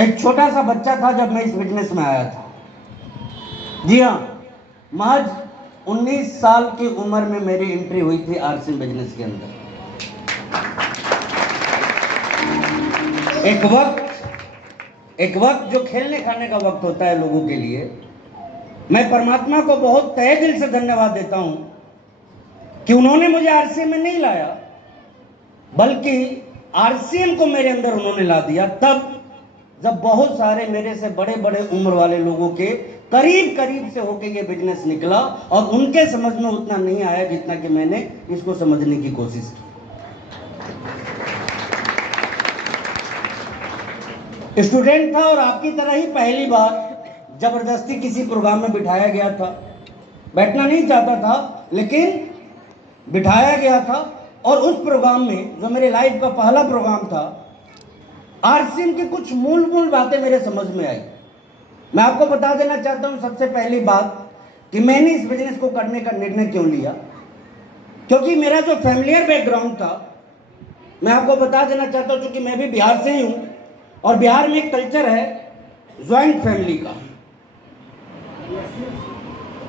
एक छोटा सा बच्चा था जब मैं इस बिजनेस में आया था। जी हाँ, महज 19 साल की उम्र में मेरी एंट्री हुई थी आरसीएम बिजनेस के अंदर। एक वक्त जो खेलने खाने का वक्त होता है लोगों के लिए, मैं परमात्मा को बहुत तहे दिल से धन्यवाद देता हूं कि उन्होंने मुझे आरसीएम में नहीं लाया, बल्कि आरसीएम को मेरे अंदर उन्होंने ला दिया तब जब बहुत सारे मेरे से बड़े बड़े उम्र वाले लोगों के करीब से होके ये बिजनेस निकला और उनके समझ में उतना नहीं आया जितना कि मैंने इसको समझने की कोशिश की। स्टूडेंट था और आपकी तरह ही पहली बार जबरदस्ती किसी प्रोग्राम में बिठाया गया था। बैठना नहीं चाहता था लेकिन बिठाया गया था, और उस प्रोग्राम में जो मेरे लाइफ का पहला प्रोग्राम था, आरसीएम की कुछ मूल बातें मेरे समझ में आई। मैं आपको बता देना चाहता हूं सबसे पहली बात कि मैंने इस बिजनेस को करने का निर्णय क्यों लिया, क्योंकि मेरा जो फैमिलियर बैकग्राउंड था, मैं आपको बता देना चाहता हूं क्योंकि मैं भी बिहार से ही हूं और बिहार में एक कल्चर है ज्वाइंट फैमिली का।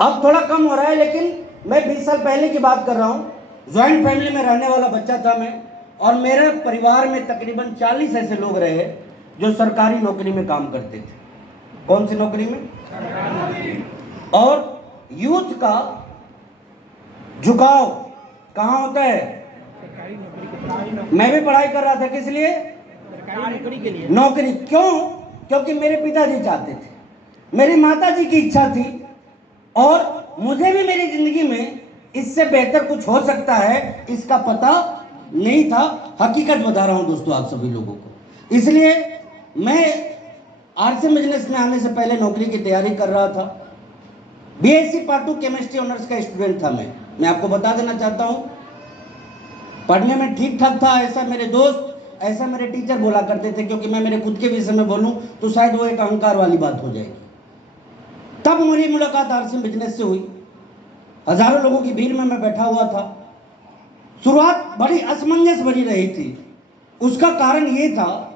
अब थोड़ा कम हो रहा है लेकिन मैं 20 साल पहले की बात कर रहा हूं। ज्वाइंट फैमिली में रहने वाला बच्चा था मैं, और मेरे परिवार में तकरीबन 40 ऐसे लोग रहे जो सरकारी नौकरी में काम करते थे। कौन सी नौकरी में? और यूथ का झुकाव कहां होता है? मैं भी पढ़ाई कर रहा था, किस लिए? नौकरी के लिए। नौकरी क्यों? क्योंकि मेरे पिताजी चाहते थे, मेरी माताजी की इच्छा थी, और मुझे भी मेरी जिंदगी में इससे बेहतर कुछ हो सकता है इसका पता नहीं था। हकीकत बता रहा हूं दोस्तों आप सभी लोगों को। इसलिए मैं आरसीएम बिजनेस में आने से पहले नौकरी की तैयारी कर रहा था। बीएससी पार्ट 2 केमिस्ट्री ऑनर्स का स्टूडेंट था मैं आपको बता देना चाहता हूं। पढ़ने में ठीक ठाक था, ऐसा मेरे दोस्त, ऐसा मेरे टीचर बोला करते थे, क्योंकि मैं मेरे खुद के विषय में बोलूं तो शायद वो एक अहंकार वाली बात हो जाएगी। तब मेरी मुलाकात आरसीएम बिजनेस से हुई। हजारों लोगों की भीड़ में मैं बैठा हुआ था। शुरुआत बड़ी असमंजस भरी रही थी। उसका कारण यह था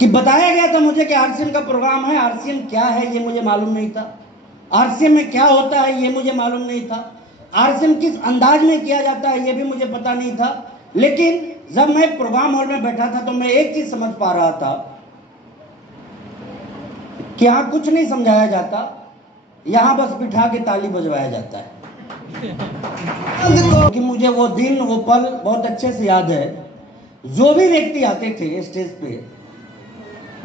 कि बताया गया था मुझे कि आरसीएम का प्रोग्राम है। आरसीएम क्या है ये मुझे मालूम नहीं था। आरसीएम में क्या होता है ये मुझे मालूम नहीं था। आरसीएम किस अंदाज में किया जाता है ये भी मुझे पता नहीं था। लेकिन जब मैं प्रोग्राम हॉल में बैठा था तो मैं एक चीज समझ पा रहा था कि यहां कुछ नहीं समझाया जाता, यहां बस बिठा के ताली बजवाया जाता है। कि मुझे वो दिन वो पल बहुत अच्छे से याद है। जो भी व्यक्ति आते थे स्टेज पे,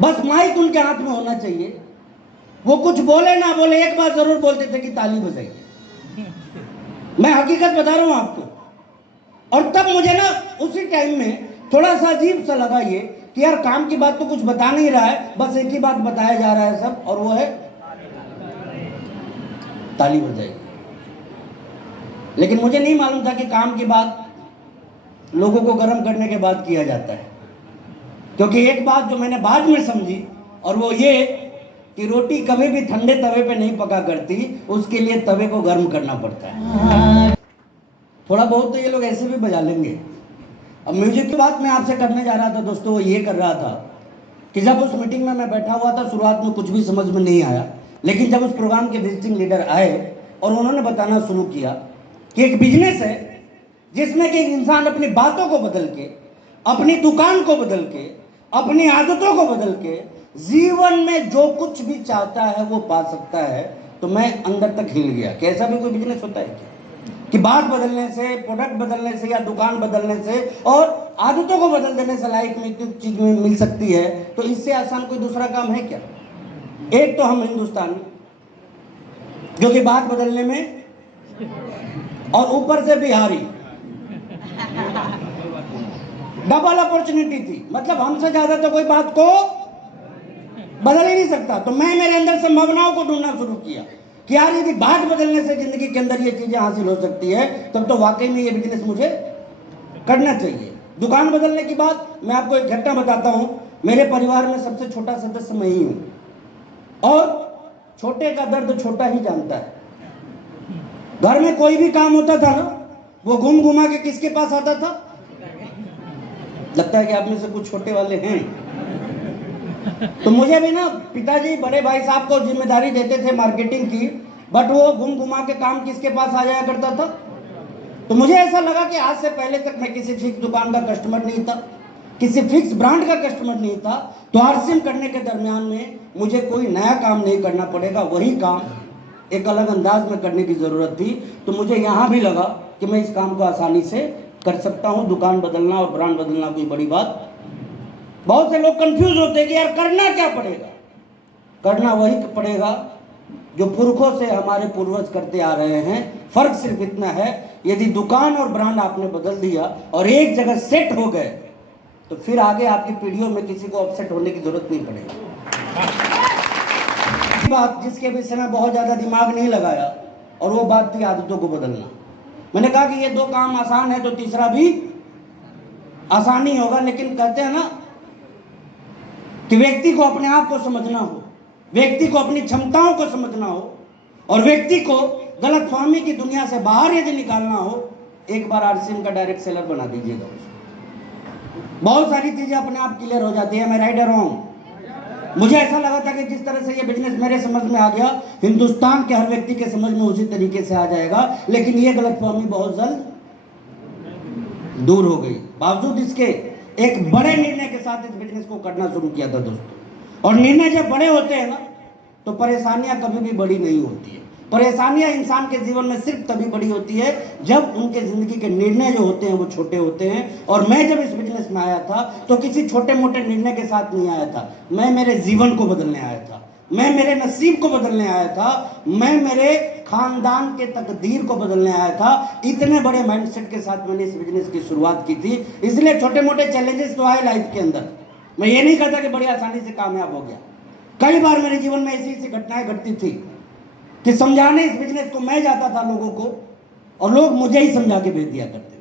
बस माइक उनके हाथ में होना चाहिए। वो कुछ बोले ना बोले, एक बात जरूर बोलते थे कि ताली बजाइए। मैं हकीकत बता रहा हूं आपको। और तब मुझे ना उसी टाइम में थोड़ा सा अजीब सा लगा ये कि यार काम की बात तो कुछ बता नहीं रहा है, बस एक ही बात बताया जा रहा है सब, और वो है ताली बजाइए। लेकिन मुझे नहीं मालूम था कि काम की बात लोगों को गर्म करने के बाद किया जाता है। क्योंकि एक बात जो मैंने बाद में समझी, और वो ये कि रोटी कभी भी ठंडे तवे पे नहीं पका करती, उसके लिए तवे को गर्म करना पड़ता है। थोड़ा बहुत तो ये लोग ऐसे भी बजा लेंगे। अब म्यूजिक की बात मैं आपसे करने जा रहा था दोस्तों, वो ये कर रहा था कि जब उस मीटिंग में मैं बैठा हुआ था, शुरुआत में कुछ भी समझ में नहीं आया, लेकिन जब उस प्रोग्राम के विजिटिंग लीडर आए और उन्होंने बताना शुरू किया कि एक बिजनेस है जिसमें कि इंसान अपनी बातों को बदल के, अपनी दुकान को बदल के, अपनी आदतों को बदल के जीवन में जो कुछ भी चाहता है वो पा सकता है, तो मैं अंदर तक हिल गया कि ऐसा भी कोई बिजनेस होता है क्या? कि बात बदलने से, प्रोडक्ट बदलने से या दुकान बदलने से और आदतों को बदल देने से लाइफ में इतनी चीज मिल सकती है, तो इससे आसान कोई दूसरा काम है क्या? एक तो हम हिंदुस्तानी जो कि बात बदलने में, और ऊपर से बिहारी, डबल अपॉर्चुनिटी थी। मतलब हमसे ज्यादा तो कोई बात को बदल ही नहीं सकता। तो मैं मेरे अंदर संभावनाओं को ढूंढना शुरू किया कि यार यदि बात बदलने से जिंदगी के अंदर ये चीजें हासिल हो सकती है, तब तो वाकई में ये बिजनेस मुझे करना चाहिए। दुकान बदलने की बात मैं आपको एक घटना बताता हूं। मेरे परिवार में सबसे छोटा सदस्य मैं ही हूं, और छोटे का दर्द छोटा ही जानता है। घर में कोई भी काम होता था ना, वो घूम घुमा के किसके पास आता था? लगता है कि आप में से कुछ छोटे वाले हैं। तो मुझे भी ना पिताजी बड़े भाई साहब को जिम्मेदारी देते थे मार्केटिंग की, बट वो घूम घुमा के काम किसके पास आ जाया करता था। तो मुझे ऐसा लगा कि आज से पहले तक मैं किसी फिक्स दुकान का कस्टमर नहीं था, किसी फिक्स ब्रांड का कस्टमर नहीं था। तो आरसीएम करने के दरमियान में मुझे कोई नया काम नहीं करना पड़ेगा, वही काम एक अलग अंदाज में करने की ज़रूरत थी। तो मुझे यहाँ भी लगा कि मैं इस काम को आसानी से कर सकता हूँ। दुकान बदलना और ब्रांड बदलना कोई बड़ी बात। बहुत से लोग कंफ्यूज होते हैं कि यार करना क्या पड़ेगा। करना वही पड़ेगा जो पुरखों से हमारे पूर्वज करते आ रहे हैं। फर्क सिर्फ इतना है, यदि दुकान और ब्रांड आपने बदल दिया और एक जगह सेट हो गए तो फिर आगे आपकी पीढ़ियों में किसी को अपसेट होने की जरूरत नहीं पड़ेगी। बात जिसके विषय में बहुत ज्यादा दिमाग नहीं लगाया, और वो बात थी आदतों को बदलना। मैंने कहा कि ये दो काम आसान है तो तीसरा भी आसान ही होगा। लेकिन कहते हैं ना कि व्यक्ति को अपने आप को समझना हो, व्यक्ति को अपनी क्षमताओं को समझना हो, और व्यक्ति को गलतफहमी की दुनिया से बाहर यदि निकालना हो, एक बार आरसीएम का डायरेक्ट सेलर बना दीजिएगा। बहुत सारी चीजें अपने आप क्लियर हो जाती है। मैं राइट और रॉन्ग? मुझे ऐसा लगा था कि जिस तरह से ये बिजनेस मेरे समझ में आ गया, हिंदुस्तान के हर व्यक्ति के समझ में उसी तरीके से आ जाएगा। लेकिन ये गलतफहमी बहुत जल्द दूर हो गई। बावजूद इसके एक बड़े निर्णय के साथ इस बिजनेस को करना शुरू किया था दोस्तों। और निर्णय जब बड़े होते हैं ना तो परेशानियां कभी भी बड़ी नहीं होती है। परेशानियां इंसान के जीवन में सिर्फ तभी बड़ी होती है जब उनके जिंदगी के निर्णय जो होते हैं वो छोटे होते हैं। और मैं जब इस बिजनेस में आया था तो किसी छोटे मोटे निर्णय के साथ नहीं आया था। मैं मेरे जीवन को बदलने आया था, मैं मेरे नसीब को बदलने आया था, मैं मेरे खानदान के तकदीर को बदलने आया था। इतने बड़े माइंडसेट के साथ मैंने इस बिजनेस की शुरुआत की थी। इसलिए छोटे मोटे चैलेंजेस तो आए लाइफ के अंदर। मैं ये नहीं कहता कि बड़ी आसानी से कामयाब हो गया। कई बार मेरे जीवन में ऐसी ऐसी घटनाएं घटती थी कि समझाने इस बिजनेस को मैं जाता था लोगों को, और लोग मुझे ही समझा के भेज दिया करते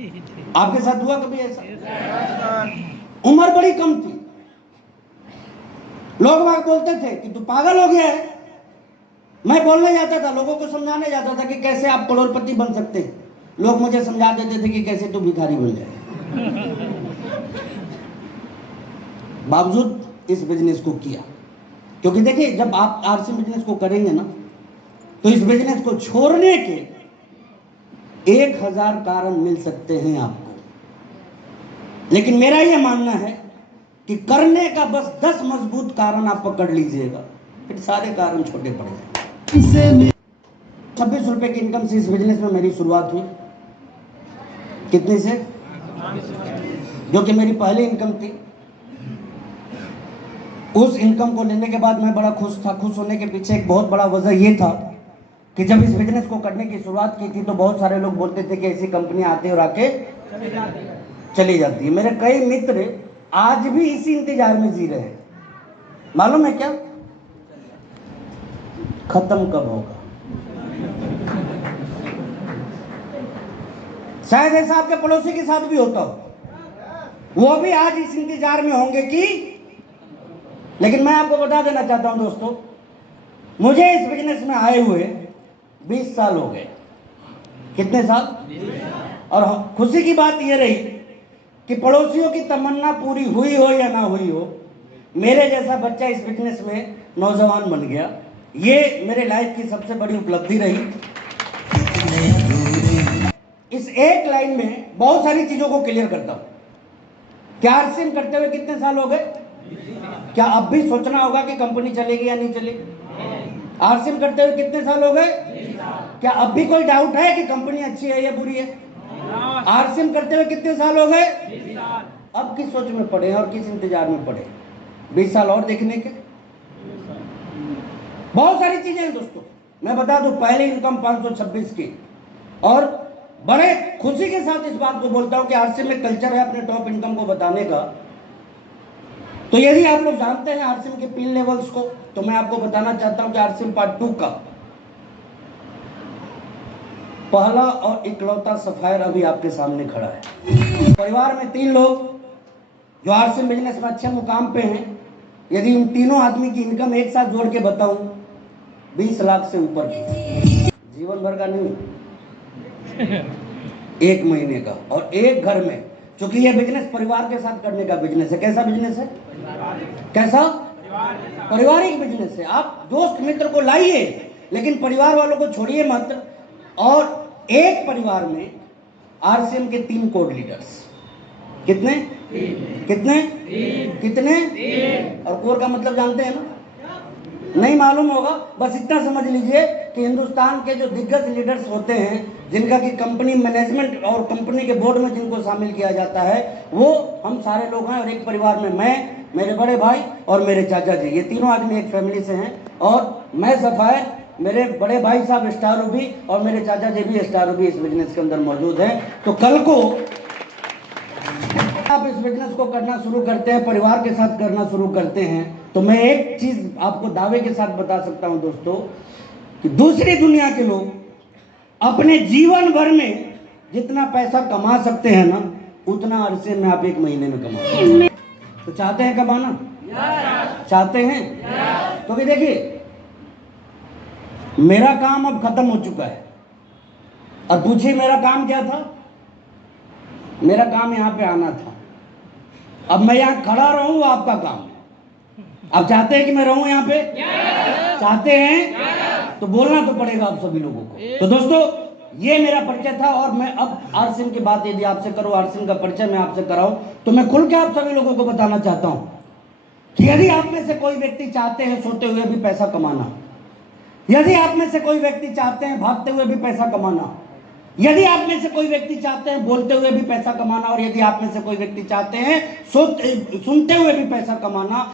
थे। आपके साथ हुआ कभी ऐसा? उम्र बड़ी कम थी, लोग बाग बोलते थे कि तू पागल हो गया है। मैं बोलने जाता था, लोगों को समझाने जाता था कि कैसे आप करोड़पति बन सकते हैं। लोग मुझे समझा देते थे कि कैसे तू भिखारी बन जाए। बावजूद इस बिजनेस को किया, क्योंकि देखिए जब आप आरसीएम बिजनेस को करेंगे ना तो इस बिजनेस को छोड़ने के 1000 कारण मिल सकते हैं आपको, लेकिन मेरा यह मानना है कि करने का बस 10 मजबूत कारण आप पकड़ लीजिएगा, फिर सारे कारण छोटे पड़ जाएंगे। 26 रुपए की इनकम से इस बिजनेस में मेरी शुरुआत हुई। कितने से? जो कि मेरी पहली इनकम थी। उस इनकम को लेने के बाद मैं बड़ा खुश था। खुश होने के पीछे एक बहुत बड़ा वजह यह था कि जब इस बिजनेस को करने की शुरुआत की थी तो बहुत सारे लोग बोलते थे कि ऐसी कंपनियां आती और आके चली जाती है। मेरे कई मित्र आज भी इसी इंतजार में जी रहे हैं। मालूम है क्या? खत्म कब होगा? शायद ऐसा आपके पड़ोसी के साथ भी होता हो, वो भी आज इस इंतजार में होंगे कि। लेकिन मैं आपको बता देना चाहता हूं दोस्तों, मुझे इस बिजनेस में आए हुए 20 साल हो गए। कितने साल? और खुशी की बात यह रही कि पड़ोसियों की तमन्ना पूरी हुई हो या ना हुई हो, मेरे जैसा बच्चा इस बिजनेस में नौजवान बन गया। ये मेरे लाइफ की सबसे बड़ी उपलब्धि रही। इस एक लाइन में बहुत सारी चीजों को क्लियर करता हूं। क्या आरसीएम करते हुए कितने साल हो गए? क्या अब भी सोचना होगा कि कंपनी चलेगी या नहीं चलेगी? आरसीएम करते हुए कितने साल हो गए? क्या अब भी कोई डाउट है कि कंपनी अच्छी है या बुरी है? आरसीएम करते हुए कितने साल हो गए? अब किस सोच में पड़े और किस इंतजार में पड़े? 20 साल और देखने के। बहुत सारी चीजें हैं दोस्तों। मैं बता दूं, पहली इनकम 526 की, और बड़े खुशी के साथ इस बात को बोलता हूं कि आरसीएम में कल्चर है अपने टॉप इनकम को बताने का। तो यदि आप लोग जानते हैं आरसीएम के 3 लेवल्स को, तो मैं आपको बताना चाहता हूं कि आरसीएम पार्ट 2 का पहला और इकलौता सफायर अभी आपके सामने खड़ा है। परिवार में 3 लोग जो आरसीएम बिजनेस में अच्छे मुकाम पे हैं, यदि इन तीनों आदमी की इनकम एक साथ जोड़ के बताऊं 20 लाख से ऊपर की, जीवन भर का नहीं, 1 महीने का। और एक घर में क्योंकि ये बिजनेस परिवार के साथ करने का बिजनेस है। कैसा बिजनेस है? कैसा? पारिवारिक बिजनेस है। आप दोस्त मित्र को लाइए, लेकिन परिवार वालों को छोड़िए मत। और एक परिवार में आरसीएम के 3 कोर लीडर्स, कितने? कितने? कितने? और कोर का मतलब जानते हैं ना? नहीं मालूम होगा, बस इतना समझ लीजिए कि हिंदुस्तान के जो दिग्गज लीडर्स होते हैं, जिनका कि कंपनी मैनेजमेंट और कंपनी के बोर्ड में जिनको शामिल किया जाता है, वो हम सारे लोग हैं। और एक परिवार में मैं, मेरे बड़े भाई और मेरे चाचा जी, ये तीनों आदमी एक फैमिली से हैं। और मैं सफायर, मेरे बड़े भाई साहब स्टार रूबी और मेरे चाचा जी भी स्टार रूबी इस बिजनेस के अंदर मौजूद हैं। तो कल को आप इस बिजनेस को करना शुरू करते हैं, परिवार के साथ करना शुरू करते हैं, तो मैं एक चीज आपको दावे के साथ बता सकता हूं दोस्तों, कि दूसरी दुनिया के लोग अपने जीवन भर में जितना पैसा कमा सकते हैं ना, उतना अरसे में आप 1 महीने में कमा सकते हैं। तो चाहते हैं कमाना? चाहते हैं? क्योंकि देखिए, मेरा काम अब खत्म हो चुका है। और पूछिए मेरा काम क्या था? मेरा काम यहां पे आना था। अब मैं यहां खड़ा रहूं, वो आपका काम है। आप चाहते हैं कि मैं रहूं यहां पे? चाहते हैं? तो बोलना तो पड़ेगा आप सभी लोगों को। तो दोस्तों, ये मेरा परिचय था। और मैं अब आरसीएम की बात यदि आपसे करूं, आरसीएम का परिचय मैं आपसे कराऊं, तो मैं खुल के आप सभी लोगों को बताना चाहता हूं कि यदि आप में से कोई व्यक्ति चाहते हैं सोते हुए भी पैसा कमाना, यदि आप में से कोई व्यक्ति चाहते हैं भागते हुए भी पैसा कमाना, यदि आप में से कोई व्यक्ति चाहते हैं बोलते हुए भी पैसा कमाना, और यदि आप में से कोई व्यक्ति चाहते हैं सुनते हुए भी पैसा कमाना,